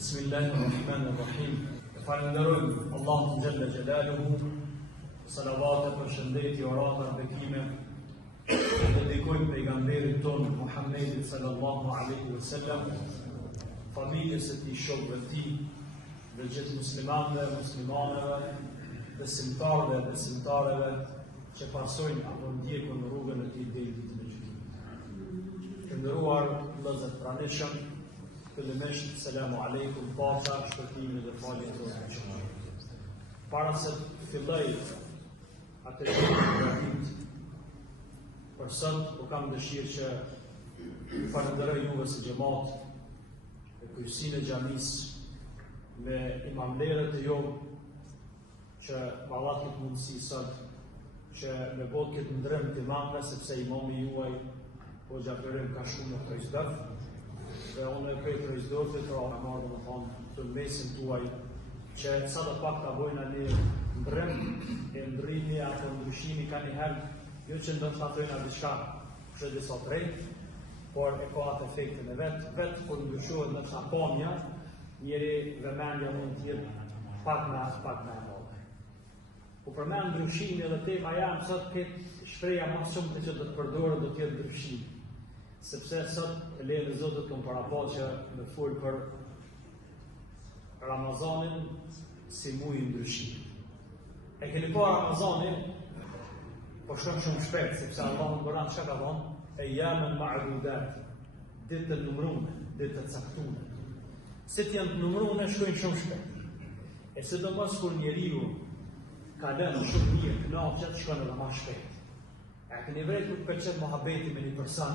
Bismillahirrahmanirrahim. Falenderojmë Allahun Xhella Xhelaluhu, salavat e përshëndetje, orata e bekime dedikojmë pejgamberit ton Muhammedit sallallahu alaihi wasallam, familjes së tij, shokëve të tij, dhe gjithë muslimanëve, muslimaneve, besimtarëve, besimtareve që pasojnë apo ndjekun rrugën e tij deri ditën e gjykimit. Të nderuar vëllezër pranishëm, fillimisht selamu alaikum, pasa, shpëtimi dhe falje të Zotit. Para se të filloj atë ditë për sot, po kam dëshirë që ju falenderoj juve si xhamat, me kryesinë e xhamisë, me imamlerët e jonë që Allah këtë mundësi sot që me bot këtë ndrëm të imamve, sepse imami juaj po gjaperim ka shumë në Trojzdëf, dhe unë e prej Trojzdëfit, pra në marrë dhe më thonë të mesin tuaj, që sa dhe pak të bojnë një ndrëm, e ndrimi apo ndryshimi ka njëherë, jo që ndën të atojnë a diçka që disa drejt, por e ka atë efektin e vetë kur ndryshohet në qëta pamja, njeri vëmendja mund t'jetë pak me e modhe. Po përmend ndryshimi edhe tema jam, sot këtë shpreja ma shumë të që të përdorë do t'jetë ndryshimi. Sepse sot e lejnë e Zotit këmë parapo që me full për Ramazanin si mujë ndryshimi. E keni pa Ramazanin, po shumë shpejt, sepse Allah në Kur'an që ka thonë, e jamen ma'dudat, ditë të numrune, ditë të caktune. Se t'janë të numrune, shkojnë shumë shpejt. E se do mos kur njeriu ka lënë shumë mirë, knaqet, shkojnë edhe ma shpejt. E keni vrejt kur përqet mohabeti me një person,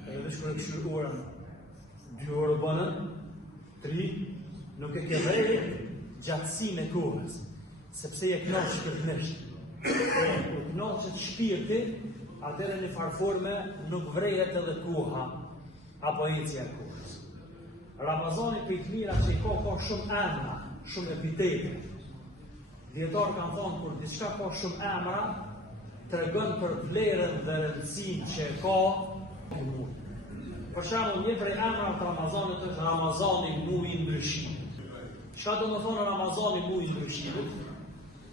edhe veç kërë këshur orën 2 orë bënën, 3, nuk e ke vrejt gjatësin e kohës, sepse e knaqët të vneshtë. E knaqët shpirti, atëre një farforme nuk vrejt edhe koha, apo ecja e kohës. Ramazani për i të mira që i ka shumë emra, shumë epitete. Djetarë kanë thonë, kur diçka ka shumë emra, të regën për vlerën dhe rëndësin që e ka, për shembull, një prej emrave të Ramazanit është Ramazani, muaji i ndryshimit. Çka do të thonë Ramazani, muaji i ndryshimit?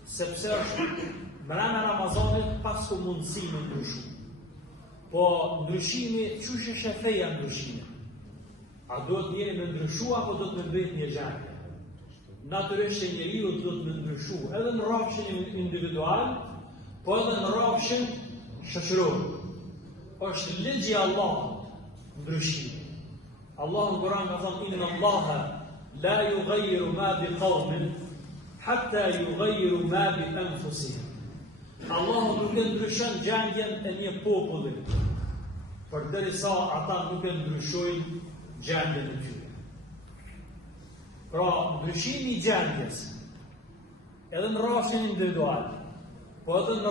Sepse është brenda Ramazanit pas ku mundësi me ndryshu. Po ndryshimi, çush është feja ndryshimit? A duhet njëri me ndryshu apo do të më bëhet një gjendje? Natyrisht që njeriu do të më ndryshu, edhe në rrafshin individual, po edhe në rrafshin shoqëror. Është ligji i Allahut ndryshimi. Allah në Kur'an ka thënë inna Allaha la yughayyiru ma bi qawmin hatta yughayyiru ma bi anfusihim. Allahu nuk e ndryshon gjendjen e një populli, përderisa ata nuk e ndryshojnë gjendjen e tyre. Pra, ndryshimi i gjendjes, edhe në rrafshin individual, po edhe në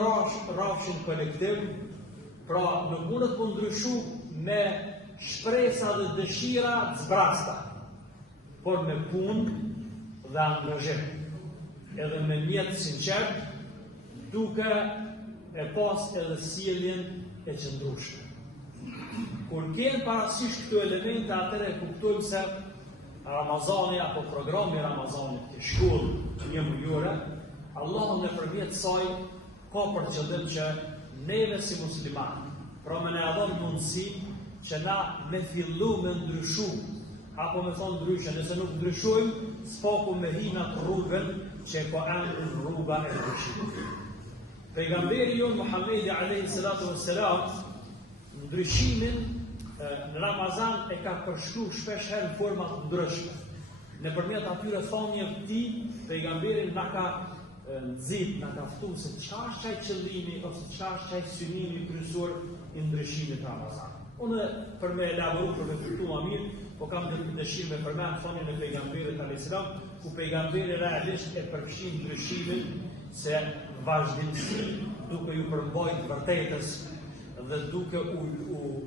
rrafshin kolektiv, pra nuk mundet po ndryshu me shpresa dhe dëshira të zbrasta, por me punë dhe angazhim, edhe me mjetë sinqert, duke e pas edhe sjelljen e qëndrueshme. Kur kenë parasysh këto elemente, atëre e kuptojmë se Ramazani apo programi Ramazanit, ke shkollë një mujore, Allahu nëpërmjet saj ka për qëllim që neve si muslimanë, pra me ne adhon mundësi që na me fillu me ndryshu, apo me thonë ndryshe, nëse nuk ndryshojmë, s'paku me hinat rrugën që e ka emrin rruga e ndryshimit. Pejgamberi jonë Muhammedi a.s. ndryshimin në Ramazan e ka përshkru shpesh herë në format ndryshme. Nëpërmjet atyre thonjeve të tij, pejgamberi na ka nxit, na ka ftuar se çfarë është ai qëllimi ose çfarë është ai synimi kryesor i ndryshimit të Ramazanit. Unë për me elaboru, për me fërtu ma mirë, po kam dëshirë me përmenë thonin e pejgamberit a.s. ku pejgamberi realisht e përfshin ndryshimin se vazhdimsi duke ju përmbajt vërtetës dhe duke u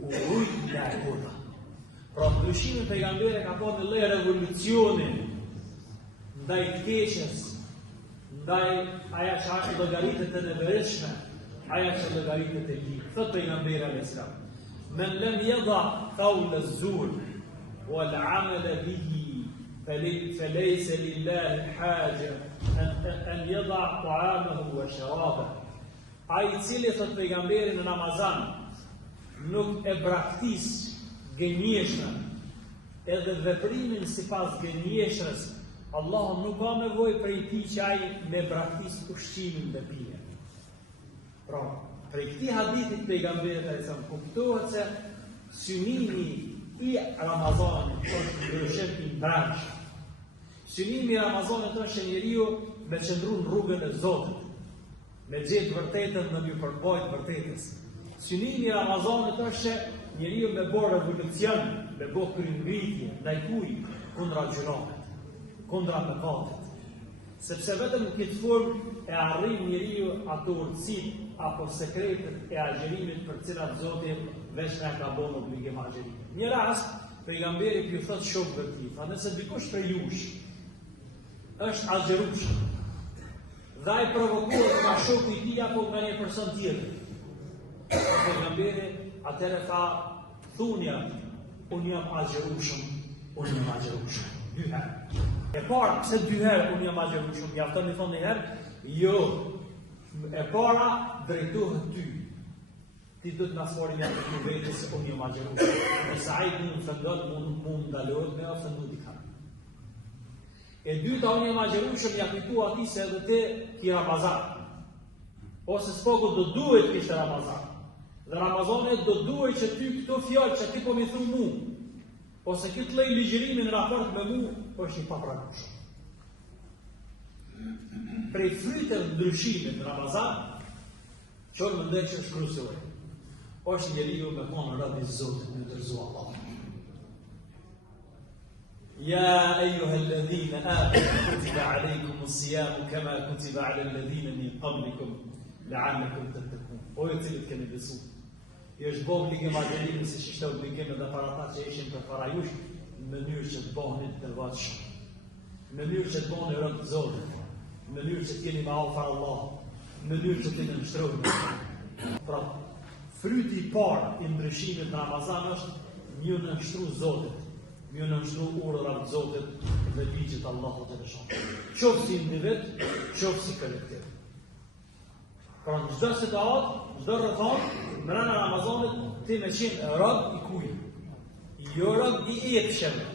rujt nga e kurta. Pra ndryshimin pejgamberi ka po një lloj revolucioni ndaj të keqes, ndaj aja që ashtë llogaritet e neverishme, aja që llogaritet e ligë. Thot pejgamberi a.s. Men lem yada qawl az-zur wal 'amal bihi فليس لله حاجة أن يضع طعامه وشرابه. Ai I cili thot pejgamberi në Ramazan nuk e braktis gënjeshtën edhe veprimin sipas gënjeshtës, Allahu nuk ka nevojë prej tij që ai me braktis ushqimin dhe pijen. Pra, prej këtij hadithi pejgamberit sa kuptohet se synimi I Ramazanit është ndryshim I brendshëm. Synimi I Ramazanit është njeriu me qëndru në rrugën e Zotit, me gjetë vërtetën në mbi përbajt vërtetës. Synimi I Ramazanit është njeriu me bërë revolucion, me bërë kryngritje, ndaj kuj, kundra gjunahet, kundra mëkatit. Sepse vetëm në këtë formë e arrin njeriu ato urtësitë apo sekretet e agjerimit për cilat Zoti veç na ka bënë obligim agjerimit. Një rast, pejgamberi ju thot shokëve të tij, nëse dikush prej jush është agjerueshëm dhe ai provokohet nga shoku I tij apo nga një person tjetër, pejgamberi atëherë tha, thuni atij, unë jam agjerueshëm, unë jam agjerueshëm. Dy herë. E para, pse dy herë unë jam agjerueshëm? Mjafton I thonë një herë, jo. E para drejtohet ty. Ti do të na fori nga të vetë se unë jam agjerueshëm. Nëse ai mund të ndalë, mund ndalohet me ofendu dikën. E dyta, unë jam agjerueshëm, ja kujtu atij se edhe te ki Ramazan. Ose s'poku do duhet kishte Ramazan. Dhe Ramazani do duhet që ty këto fjalë që ti po më thu mu, ose këtë lloj ligjërimi në raport me mu, është I papranueshëm. Prej fryteve ndryshimit në Ramazan, çon mendoj që është kryesore. Është njeriu me konë rob I Zotit në dërzuar Allah. يا أيها الذين آمنوا كتب عليكم الصيام كما كتب على الذين من قبلكم لعلكم تتقون. O ju cilët keni besu. I është bëhë obligim agjerimit se që ishte obligim edhe para ta që ishin për para jush, në mënyrë që të bëhni të devotshëm, në mënyrë që të bëhni rob të Zotit, në mënyrë që t'jeni me afër Allah, në mënyrë që t'jeni nështrojnë. Pra, fryti I parë I ndryshimit në Ramazan është një nënshtru Zotit, një nënshtru urdhrat të Zotit dhe ligjit Allahut të veçantë. Qoftë si individ, qoftë si kolektiv. Pra në çdo situatë, çdo rrethon, brenda Ramazanit ti me qenë rob I kujt? Jo rob I epsheve,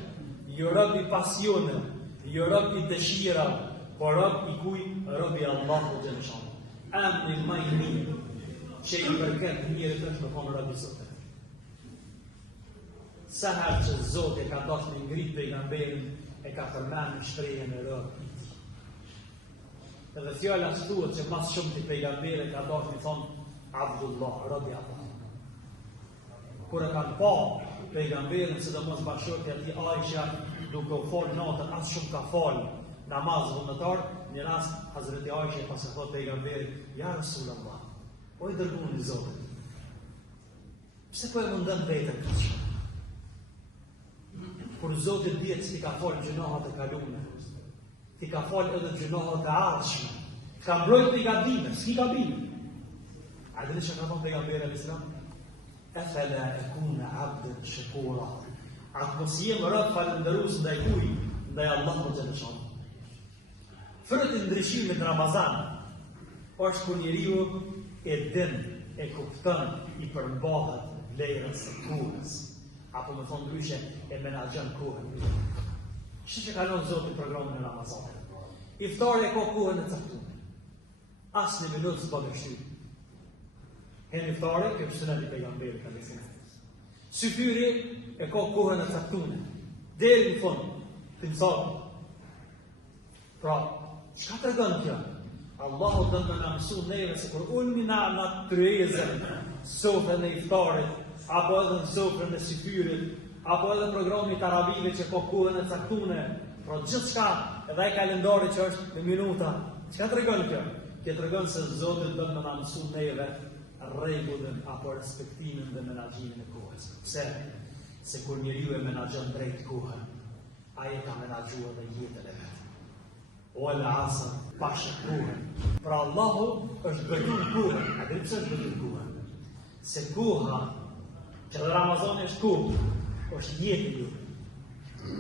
jo rob I pasioneve, jo rob I dëshirave, por rob I kujt? Rob I Allahut të veçantë. Emri më I mirë që I përket njerit është me konë rob I Zotit. Sa herë që Zoti ka dashur të ngrit pejgamberin e ka përmendur shprehjen e rob I tij. Edhe fjala thuhet që mas shumë të pejgamberët ka dashur të thonë Abdullah, rob I Allahut. Kur e kanë pa pejgamberin, sidomos bashkëshortja e tij Aisha, duke u fol natën, as shumë ka fal namaz vullnetar, një rast Hazreti Aisha pas e thot pejgamberit, ja Rasulullah, o I dërguar I Zotit, pse po e mundon vetën kaq? Kur Zoti dihet se ti ka fal gjunahat e kaluara, ti ka fal edhe gjunahat e ardhshme, ka mbrojtur I gabime, s'ki gabime. A dhe që ka thonë pejgamberi alayhis salam, afala akuna abdan shakura. A mos jem rob falëndërues ndaj kujt? Ndaj Allahut të veçantë. Fryti I ndryshimit në Ramazan është kur njeriu e din, e kupton, I përmbahet vlerën së kohës. Apo me thonë ndryshe e menaxhon kohën. Që kalon Zoti programin e Ramazanit. Iftari ka kohën e caktuar. Asnjë minutë s'po lëshoj. Hen iftari që sunet I pejgamberit alayhis salam. Syfyri e ka kohën e caktuar. Deri në fund, timsat. Pra, çka tregon kjo? Allahu do të na mësoj neve se kur unë na tryezën sofrën e iftarit, apo edhe në sofrën e syfyrit, apo edhe programi tarabive që ka kohën e caktuar, pra gjithçka, edhe ai kalendari që është në minuta, çka tregon kjo? Kjo tregon se Zoti do të na mësoj neve rregullën apo respektimin dhe menaxhimin e kohës. Pse? Se kur njeriu e menaxhon drejt kohën, ai e ka menaxhuar dhe jetën e vet. O al-asr, pasha kohën. Pra Allahu është gëtuar kohën, a dhe pse është gëtuar kohën? Se koha që dhe Ramazani është kohë, është jetë ju.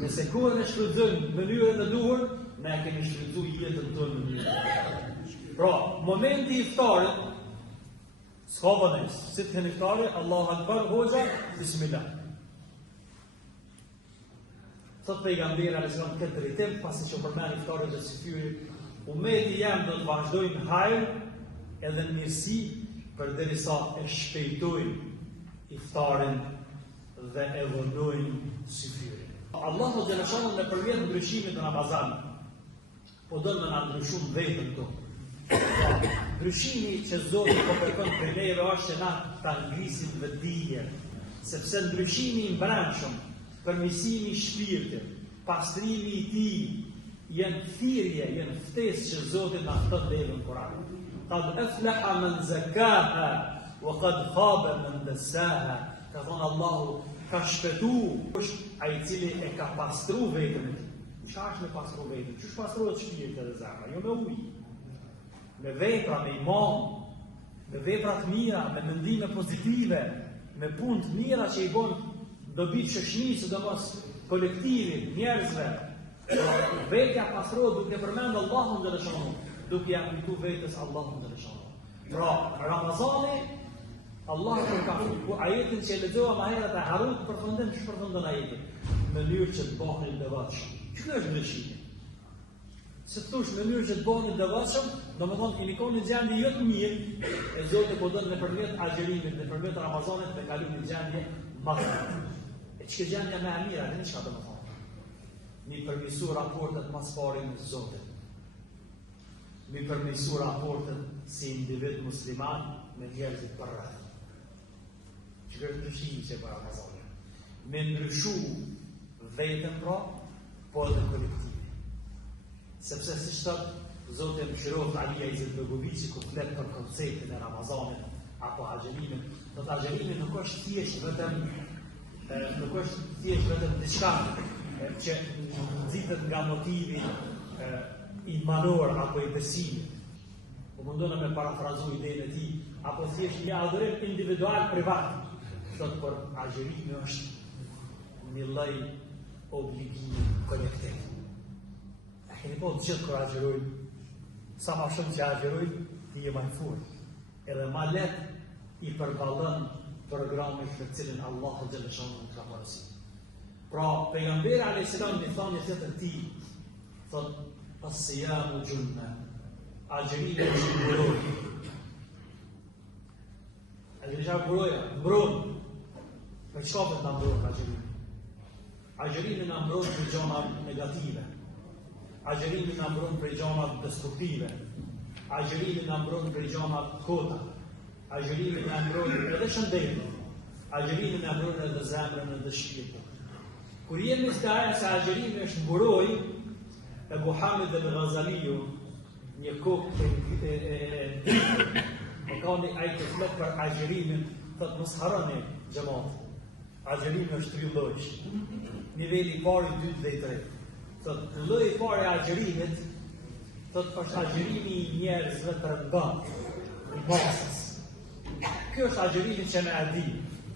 Nëse kohën e shfrytëzojmë në mënyrën e duhur, ne kemi shfrytzuar jetën tonë në mënyrë. Pra, momenti i iftarit, s'ka vënes, si të iftarit, Allahu Akbar, hoxha, bismillah. Thot pejgamberi alayhis salam këtë drejtim, pasi që përmend iftarin dhe syfyrin, ummeti jam do të vazhdojnë hajër edhe në mirësi përderisa e shpejtojnë iftarin dhe e vënojnë syfyrin. Allahu xhaleshanu nëpërmjet ndryshimit të Ramazanit, po do të na ndryshojmë vetën tonë. Ndryshimi që Zoti po kërkon prej neve është që na ta ngrisim vetdijen, sepse ndryshimi i brendshëm, përmirësimi i shpirtit, pastrimi i tij, janë thirrje, janë ftesë që Zoti na thot në Kur'an. Qad aflaha man zakaha wa qad khaba man dassaha. Ka thonë Allahu, ka shpëtuar ai i cili e ka pastruar veten e tij. Kush është me pastruar veten? Kush pastrohet shpirti dhe zemra? Jo me ujë. Me vepra, me iman, me vepra të mira, me mendime pozitive, me punë të mira që i bën dobi shoqërisë, sidomos kolektivit, njerëzve. Vetja pastrohet duke përmendur Allahun xhaleshanu, duke ia aplikuar vetes Allahun xhaleshanu. Pra, Ramazani, Allahu ka thënë ajetin që lexova më herët e harut përfundim që përfundon ajetin, në mënyrë që të bëhen devotshëm. Ç'ka është ndryshimi? Se thosh në mënyrë që të bëhen devotshëm, domethënë i nikon në gjendje jo të mirë, e Zoti po don nëpërmjet agjerimit, nëpërmjet Ramazanit të kalojmë në gjendje më të mirë. E çka gjendja më e mirë, ne çka do të thonë? Mi përmirësu raportet mas pari me Zotin. Mi përmirësu raportet si individ musliman me njerëzit për rreth. Që kërë ndryshimi që për Ramazani. Me ndryshu vetën pra, po edhe kolektivi. Sepse si shtot Zotin mëshirohet Alia Izetbegovici ku flet për konceptin e Ramazanit apo agjerimin. Do të agjerimin nuk është thjesht vetëm diçka që nxitet nga motivi imanor apo i besimit. Po mundona me parafrazu idenë e tij, apo thjesht një adhurim individual privat. Sot për agjerimi është një lloj obligimi kolektiv. A keni po të gjithë kur agjerojnë, sa ma shumë që agjerojnë, ti je ma i furt. Edhe ma let i përballon programit për cilin Allahu xhaleshanu ka porositur. Pra, pejgamberi alayhis salam i thonë jetën e tij, thot as-siyamu junna, agjerimi është mbrojtje. Agjerimi është mbrojtje. Për çfarë të mbrojë agjerimi? Agjerimi na mbrojt prej gjëra negative. Agjerimi na mbrojt prej gjëra destruktive. Agjerimi na mbrojt prej gjëra të kota. Agjerimi na mbrojt edhe shëndetin. Agjerimi na mbrojt edhe zemrën edhe shpirtin. Kur jemi të aja se agjerimi është mburoj, e Muhammed al-Ghazaliu, një kokë e ka një ajtë flet për agjerimin, thot mos harroni xhamat. Agjerimi është 3 lloj. Niveli i parë, i dytë dhe i tretë. Thot lloji i parë i agjerimit, thot është agjerimi i njerëzve të rëndatë, i masës. Kjo është agjerimi që ne e di,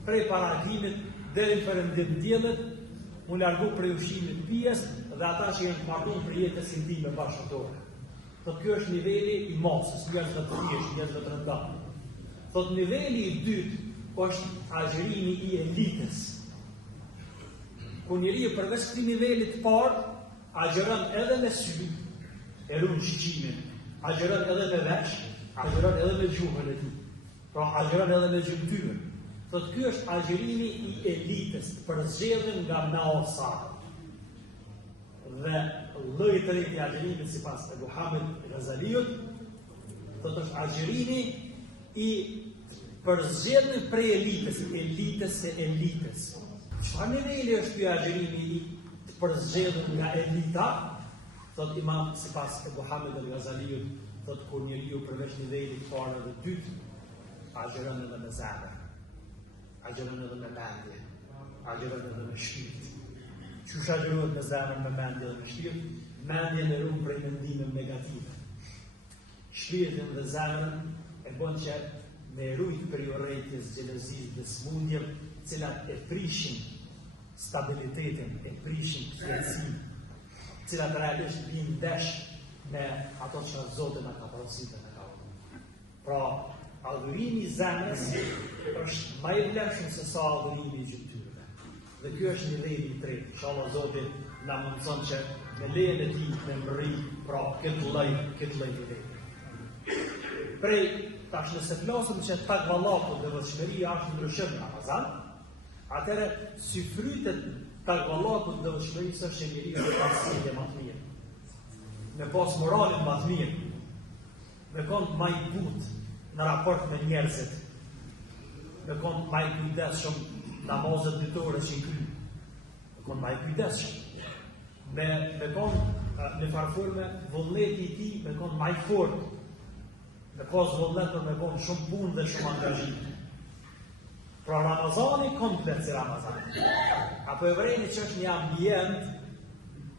prej paragimit deri në perëndim diellit, mu largu prej ushqimit pijes dhe ata që janë të martuar për jetës intime bashkëtorë. Thot kjo është niveli i masës, njerëzve të thjeshtë, njerëzve të rëndatë. Thot niveli i dytë është agjerimi i elitës. Ku njeriu përveç këtij niveli të parë, agjeron edhe me sy, e ruan shqimin, agjeron edhe me vesh, agjeron edhe me gjuhën e tij. Pra agjeron edhe me gjymtyrën. Thot ky është agjerimi i elitës, përzgjedhur nga naosa. Dhe lloji i tretë i agjerimit sipas Muhammed al-Ghazaliut, thot është agjerimi i përzgjedhur prej elitës së elitës. Çfarë niveli është ky agjerimi i përzgjedhur nga elita? Thot Imam sipas Muhammed al-Ghazaliut, thot kur njeriu përveç nivelit të parë dhe dytë, agjeron edhe me zemër. Agjeron edhe me mendje, agjeron edhe me shpirt. Qysh agjerohet me zemër, me mendje dhe me shpirt? Mendje në rumë prej mendime negative. Shpirtin dhe zemrën e bën që me rujt për urrëties, xhelozisë dhe smundjeve, cilat e prishin stabilitetin, e prishin qetësinë, cilat realisht vinë ndesh me ato që Zoti na ka porositur në ka. Pra, adhurimi i zemrës është më i vlefshëm se sa adhurimi i gjymtyrëve. Dhe ky është niveli i tretë. Inshallah Zoti na mundson që me lejen e tij të mbërrijë pra këtë lloj niveli. Prej tash nëse flasim që takvallaku dhe devotshmëria është ndryshim në Ramazan, atëherë si frytet takvallaku dhe devotshmërisë është njeriu të pasojë më të mirë. Me pas moralin më të mirë, me konë më i butë në raport me njerëzit, me konë më i kujdesshëm namazet ditore që i kryjnë, me konë më i kujdesshëm, me konë në farforme vullneti i tij, me konë më i fortë, me pas vullnetur me konë shumë punë dhe shumë angazhim. Pra Ramazani komplet si Ramazani. Apo e vreni që është një ambient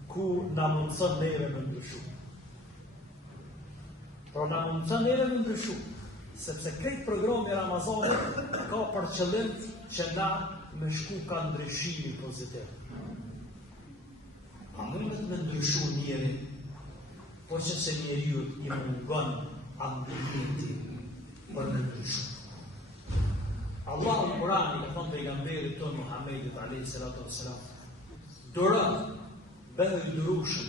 ku na mundson neve me ndryshu. Pra na mundson neve me ndryshu, sepse këtë programi i Ramazanit ka për qëllim që na me shku ka ndryshimi pozitiv. A mundet me ndryshu njeri, po që se njeriu i mungon ambienti për me ndryshu. Allah në Kurani ka thonë pejgamberit tonë Muhammedit a.s. Durat bëhë i durushëm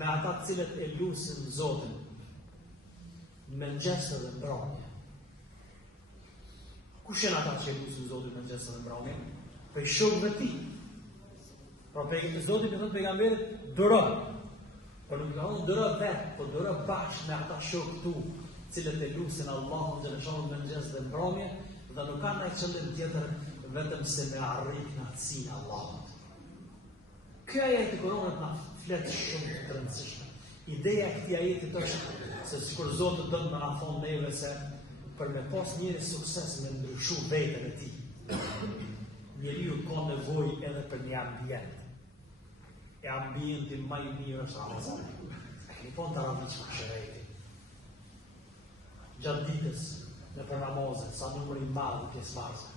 me ata cilët e lusin Zotin me ngjese dhe mbrëmje. Kush janë ata që e lusin Zotin me ngjese dhe mbrëmje? Prej shokëve të tij. Pra Zoti i thotë pejgamberit duro. Por nuk ka thonë duro vetë, por duro bashkë me ata shokë tu, cilët e lusin Allahun dhe lëshon me ngjese dhe mbrëmje, dhe nuk ka ndaj qëllim tjetër vetëm se me arrit kënaqësinë e Allahut. Kjo ajet i Kuranit na flet shumë të rëndësishme. Ideja e këtij ajeti është se sikur Zoti do të na thonë neve se për me pas njëri sukses me ndryshu veten e tij, njeriu ka nevojë edhe për një ambient. E ambienti më i mirë është Ramazani. E keni po të rami që shërejti. Gjatë ditës, në për namazet, sa numër i madhë pjesëmarrësve.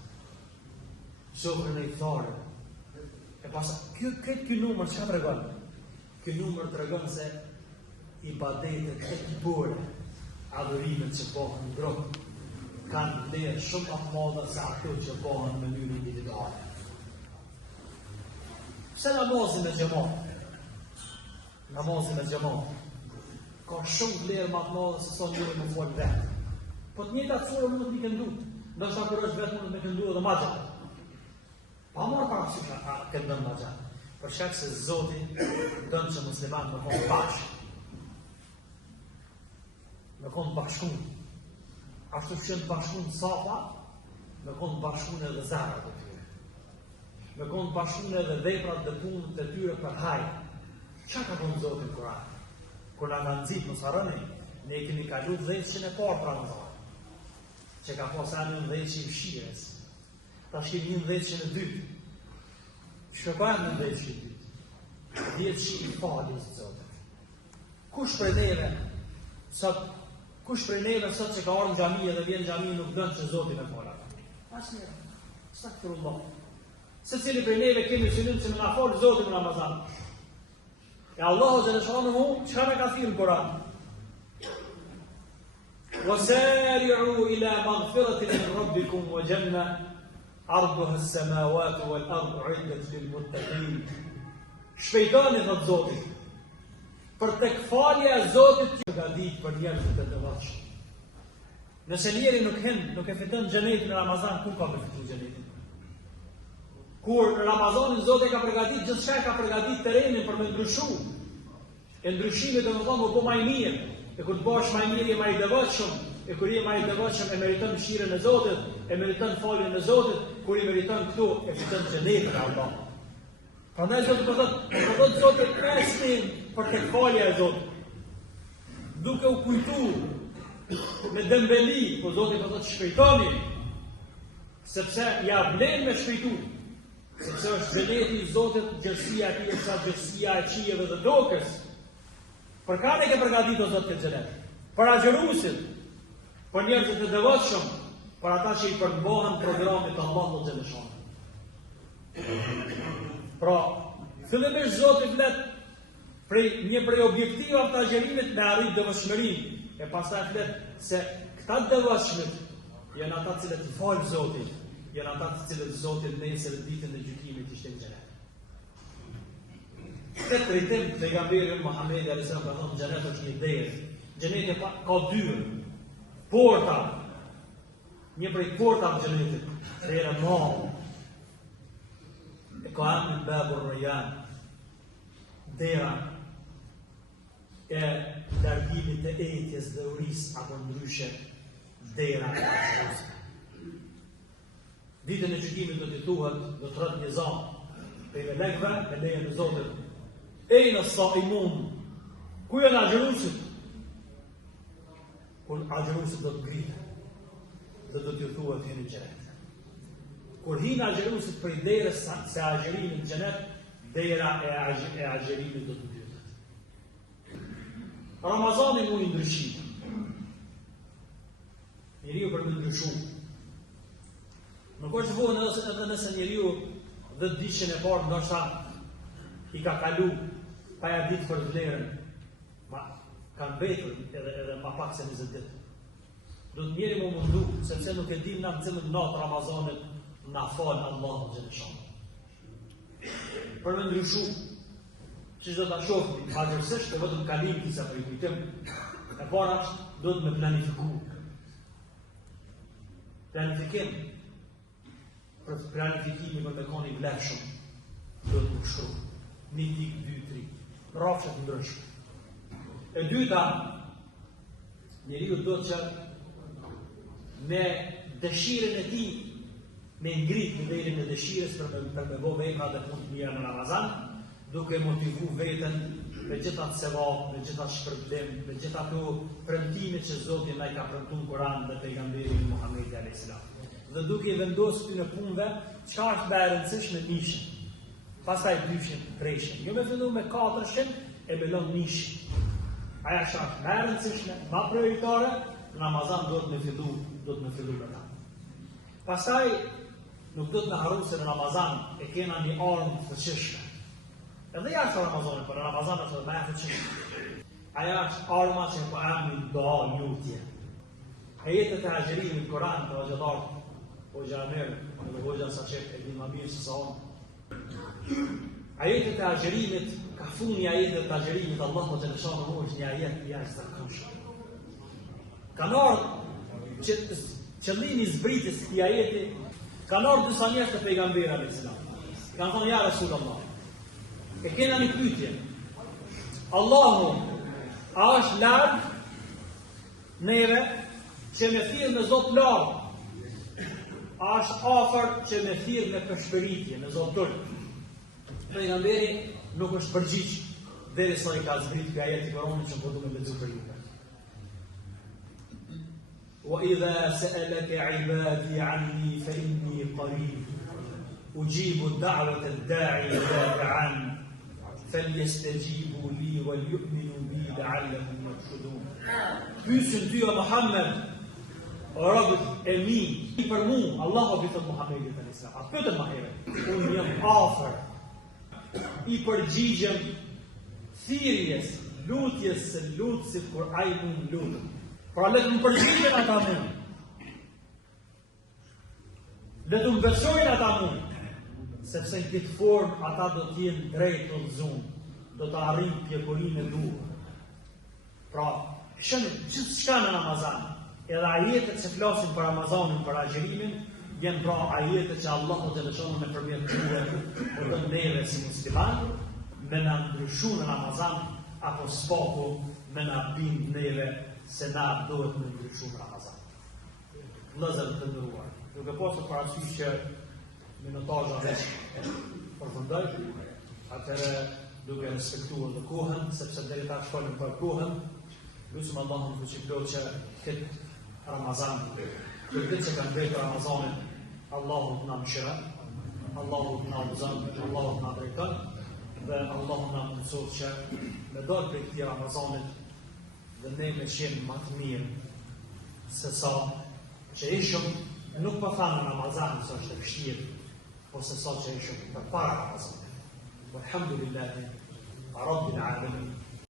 Sofrën e iftarit. E pas, këtë numër çka tregon? Ky numër tregon se ibadetet e bure, adhurimet që bëhen në grup, kanë vlerë shumë më të madhe se ato që bëhen në mënyrë individuale. Pse namazi me xhamat? Namazi me xhamat ka shumë vlerë më të madhe se sa njëri më fol vetë. Po të njëjtat surë mund të mi këndu, ndoshta kur është vetë mund të me këndu edhe ma gjatë. Pa marrë parasysh këndon ma gjatë. Për shkak se Zoti don që muslimanët me konë bashkë. Me konë bashkun. Ashtu që të bashkun safa, me konë bashkun edhe zarat e tyre. Me konë bashkun edhe veprat dhe punët e tyre për hajë. Qa ka konë Zoti në Kur'an? Kur na ka nxit mos harroni, ne kemi kaluar dhënçin e parë për Ramazan. Që ka posani në dhejqin mshires. Ta shkemi një dhejqin e dytë. Shkëpajmë në dhejqin e dytë. Dhjeqin i falis të Zotit. Kush prej neve sot që ka orë në gjami dhe vjen gjami nuk dënë që Zotit me fala. As njëra. Astaghfirullah. Se cili prej neve kemi synim që me na falë Zotit në Ramazan. E Allahu Gjeleshanu çka me ka thirrë në Kur'an? وسارعوا إلى مغفرة من ربكم وجنة عرضها السماوات والأرض أعدت للمتقين. Shpejtoni thot Zoti. Për tek falja e Zotit që përgatit për njerëzit e devotshëm. Nëse njeri nuk e fiton xhenetin në Ramazan, ku ka përfituar xhenetin? Kur në Ramazanin Zoti ka përgatitur gjithçka, ka përgatitur terrenin për me ndryshu. E ndryshimi do të thonë më më i mirë. E kur të bësh më i mirë, më i devotshëm, e kur je më i devotshëm, e meriton mëshirën e Zotit, e meriton faljen e Zotit, kur i meriton këtu, e fiton xhenetin e Allahut. Prandaj Zoti po thotë Zoti pesnin për tek falja e Zotit. Duke u kujtuar me dembeli, po Zoti po thotë shpejtoni, sepse ja vlen me shpejtu. Sepse është xheneti i Zotit, gjërësia e tij sa gjërësia e qiejve dhe tokës. Për ka ne ke përgatitur Zoti këtë xhenet? Për agjëruesit, për njerëzit e devotshëm, për ata që i përmbohen programit të Allahut xheleshon. Pra, fillimisht Zoti flet një prej objektivave të agjerimit me arrit devotshmërinë, e pastaj flet se këta devotshmit janë ata cilët i falë Zotit, janë ata të cilët Zoti nesër ditën e gjykimit i shtin xhenet. Këtë rritim pejgamberi Muhamedi alayhis salam ka thënë xhenet është një derë. Xheneti ka dy porta. Një prej portave të xhenetit, dera e madhe. E ka emrin Babur Rayyan. Dera e largimit të etjes dhe urisë apo ndryshe dera e xhenetit. Ditën e gjykimit do t'i thuhet, do të rrët një zanë prej melekëve me lejen e Zotit. Ejnë as-saimun, ku janë agjëruesit? Kur agjëruesit do të ngrihen dhe do t'ju thuhet jeni në xhenet. Kur hinë agjëruesit prej derës se agjërimi në xhenet, dera e agjërimit do të mbytet. Ramazani mund i ndryshim. Njeriu për të ndryshuar. Nuk është vuajnë edhe nëse njeriu 10 ditën e parë ndoshta i ka kalu pa ja ditë për vlerën, ma kanë betur edhe ma pak se 20 ditë. Do të njeri më mundu, sepse nuk e dim në cilën natë Ramazanit na falë Allahu xhaleshan. Për me ndryshu, që do ta shohim, pavarësisht të vetëm kalimit disa për i kujtim, e para do të me planifiku. Planifikim, për planifikimi për me koni vlefshëm, do të më shru. Një tik, 2, 3, rafshet ndryshme. E dyta, njeriu do që me dëshirën e tij, me ngrit nivelin e dëshirës për me bo vepra dhe punë të mira në Ramazan, duke motivu veten me gjitha të sevap, me gjitha shpërblim, me gjitha të premtime që Zoti na i ka premtuar në Kur'an dhe pejgamberi Muhamedi alayhis salam. Dhe duke i vendosur ty në punëve, çka është më e rëndësishme nishin. Pastaj dyshim, treshin. Jo me fillu me 400 e me lënë nishin. Aja është më e rëndësishme, më prioritare, në Ramazan do të me fillu me ta. Pastaj nuk do të me harru se në Ramazan e kena një armë të fuqishme. Edhe jashtë Ramazanit, por në Ramazan është më e fuqishme. Aja është arma që po emrin dua lutje. Ajetet e agjerimit në Kur'an të agjetarët, Hoxha Amer, dhe Hoxha Saqef e din më mirë se sa unë. Ajetet e agjerimit, ka funi ajetet e agjerimit, Allahu xhaleshan është një ajet i jashtëzakonshëm. Kanë ardhur qëllimi i zbritjes të këtij ajeti, kanë ardhur disa njerëz te pejgamberi alayhis salam. Kanë thonë ja Rasulullah, e kena një pyetje. Allahu a është larg neve që me thirr me Zot larg? A është afër që me thirr me përshpëritje, me Zot tul? Pejgamberi nuk është përgjigj derisa i ka zbritur ky ajet i Kuranit që po duhet të lexoj për ju. وإذا سألك عبادي عني فإني قريب أجيب دعوة الداعي إذا دعان فليستجيبوا لي وليؤمنوا بي لعلهم يرشدون. Pyesën ty o Muhammed, o robët e mi, për mu, Allahu bi thot Muhammedit alayhis salam. Pyetën më herë, unë jam afër, i përgjigjem thirrjes, lutjes së lutësit kur ai mund lutet. Pra le të më përgjigjen ata mund. Le të më besojnë ata mund. Sepse në këtë formë ata do t'jenë drejt të zonë, do të arrijnë pjekurinë e duhur. Pra, shënë gjithë shka në Ramazan, edhe ajetet që flasin për Ramazanin, për agjerimin, jenë pra ajetet që Allahu të lëshonë në përmjet tyre, për të neve si musliman, me në ndryshu në Ramazan, apo spaku me në bind neve se na duhet me ndryshu në Ramazan. Vëllezër të nderuar, duke pasur parasysh që minutazha veç përfundoj, atëherë duke respektuar në kohën, sepse deri tash folëm për kohën, lutem Allahun fuqiplot që këtë Ramazan, këtë që kanë bërë Ramazanin, Allahu të na mëshiron, Allahu të na udhëzon, Allahu të na drejton, dhe Allahu na mëson që me dorë për këtij Ramazanit dhe ne me qenë më të mirë se sa që ishëm, nuk po thamë Ramazan se është e vështirë, ose sot që ishëm për para Ramazanit. Walhamdulillahi Rabbil Alamin.